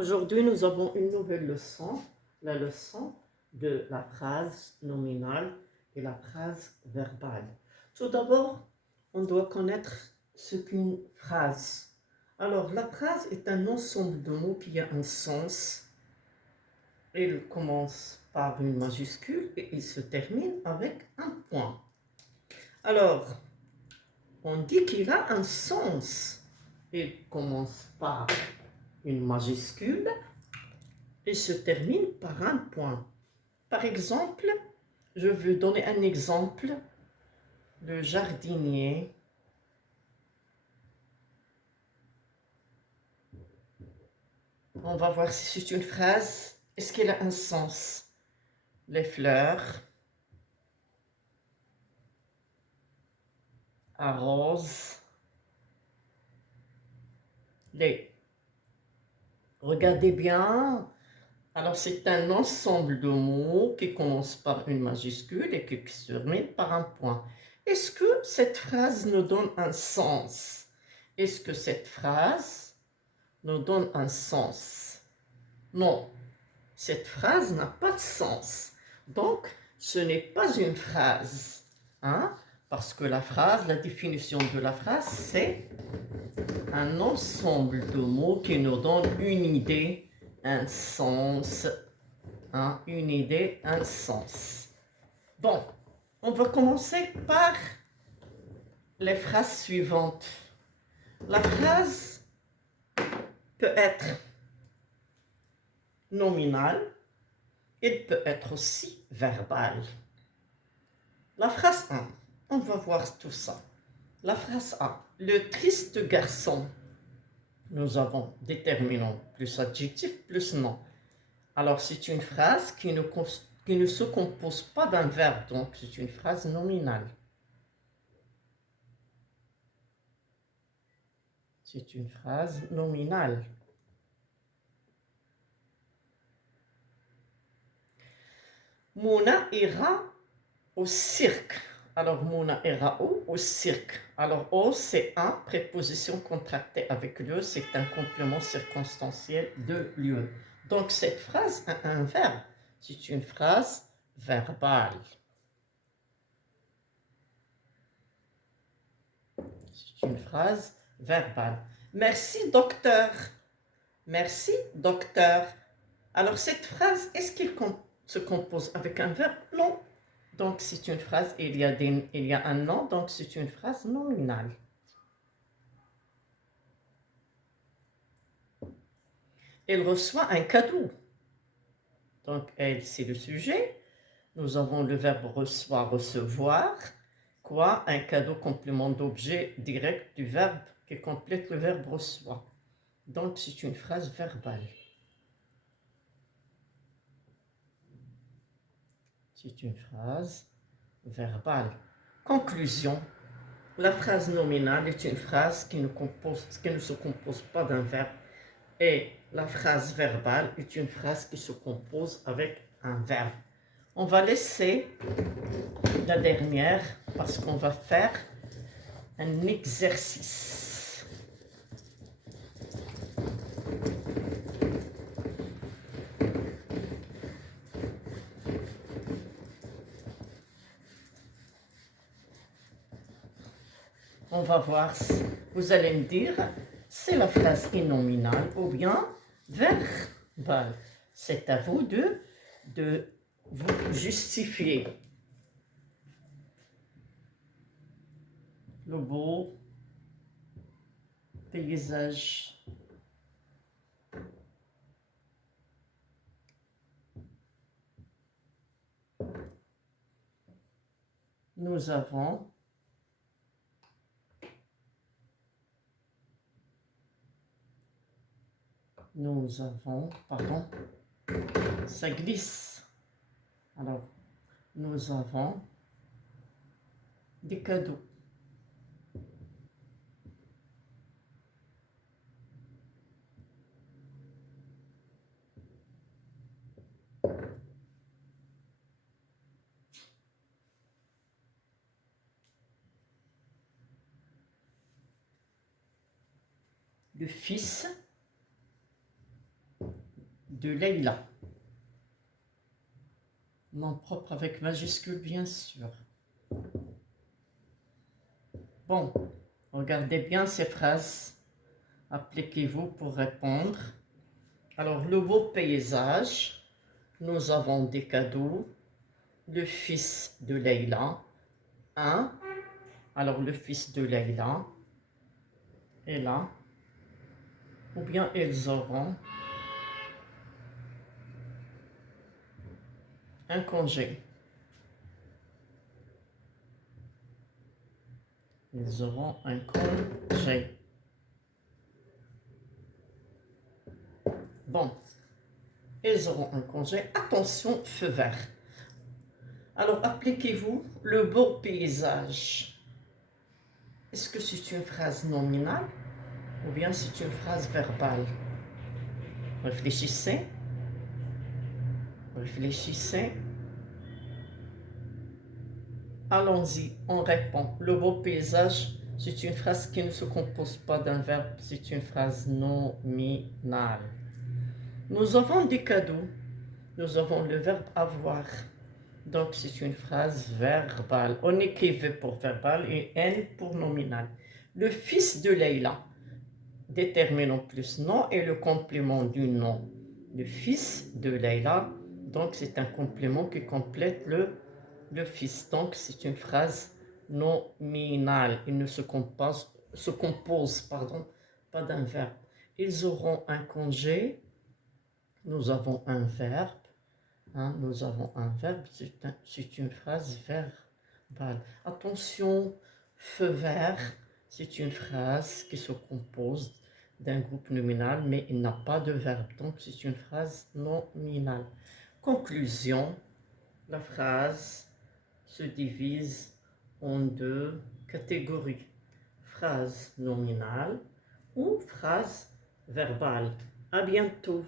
Aujourd'hui, nous avons une nouvelle leçon, la leçon de la phrase nominale et la phrase verbale. Tout d'abord, on doit connaître ce qu'une phrase. Alors, la phrase est un ensemble de mots qui a un sens. Il commence par une majuscule et il se termine avec un point. Alors, on dit qu'il a un sens. Il commence par une majuscule et se termine par un point. Par exemple, je veux donner un exemple. Le jardinier on va voir si c'est une phrase. Est-ce qu'elle a un sens? Les fleurs arrosent les... Regardez bien. Alors, c'est un ensemble de mots qui commence par une majuscule et qui se termine par un point. Est-ce que cette phrase nous donne un sens? Est-ce que cette phrase nous donne un sens? Non, cette phrase n'a pas de sens. Donc, ce n'est pas une phrase. Hein? Parce que la phrase, la définition de la phrase, c'est un ensemble de mots qui nous donne une idée, un sens. Hein? Une idée, un sens. Bon, on va commencer par les phrases suivantes. La phrase peut être nominale, elle peut être aussi verbale. La phrase 1, on va voir tout ça. La phrase A, le triste garçon. Nous avons déterminant plus adjectif plus nom. Alors c'est une phrase qui ne se compose pas d'un verbe, donc c'est une phrase nominale. C'est une phrase nominale. Mouna ira au cirque. Alors, Mouna ira où? Au cirque. Alors, au, c'est un, préposition contractée avec le, c'est un complément circonstanciel de lieu. Donc, cette phrase a un verbe. C'est une phrase verbale. C'est une phrase verbale. Merci, docteur. Merci, docteur. Alors, cette phrase, est-ce qu'elle se compose avec un verbe? Non. Donc, c'est une phrase, il y a un nom, donc c'est une phrase nominale. Elle reçoit un cadeau. Donc, elle, c'est le sujet. Nous avons le verbe reçoit, recevoir. Quoi? Un cadeau, complément d'objet direct du verbe qui complète le verbe reçoit. Donc, c'est une phrase verbale. C'est une phrase verbale. Conclusion. La phrase nominale est une phrase qui ne se compose pas d'un verbe. Et la phrase verbale est une phrase qui se compose avec un verbe. On va laisser la dernière parce qu'on va faire un exercice. On va voir, vous allez me dire, c'est la phrase qui est nominale ou bien verbale. C'est à vous de vous justifier. Le beau paysage. Nous avons pardon, ça glisse. Alors, nous avons des cadeaux. Le fils de Leïla. Nom propre avec majuscule, bien sûr. Bon, regardez bien ces phrases. Appliquez-vous pour répondre. Alors, le beau paysage. Nous avons des cadeaux. Le fils de Leïla. Un. Alors, le fils de Leïla est là. Ou bien ils auront un congé. Ils auront un congé. Bon, ils auront un congé. Attention, feu vert. Alors, appliquez-vous le beau paysage. Est-ce que c'est une phrase nominale ou bien c'est une phrase verbale? Réfléchissez. Réfléchissez. Allons-y, on répond. Le beau paysage, c'est une phrase qui ne se compose pas d'un verbe, c'est une phrase nominale. Nous avons des cadeaux. Nous avons le verbe avoir. Donc, c'est une phrase verbale. On écrit V pour verbal et N pour nominal. Le fils de Leïla. Déterminant plus nom et le complément du nom. Le fils de Leïla. Donc, c'est un complément qui complète le fils. Donc, c'est une phrase nominale. Il ne se compose, pas d'un verbe. Ils auront un congé. Nous avons un verbe. Nous avons un verbe. C'est une phrase verbale. Attention, feu vert. C'est une phrase qui se compose d'un groupe nominal, mais il n'a pas de verbe. Donc, c'est une phrase nominale. Conclusion. La phrase se divise en deux catégories. Phrase nominale ou phrase verbale. À bientôt.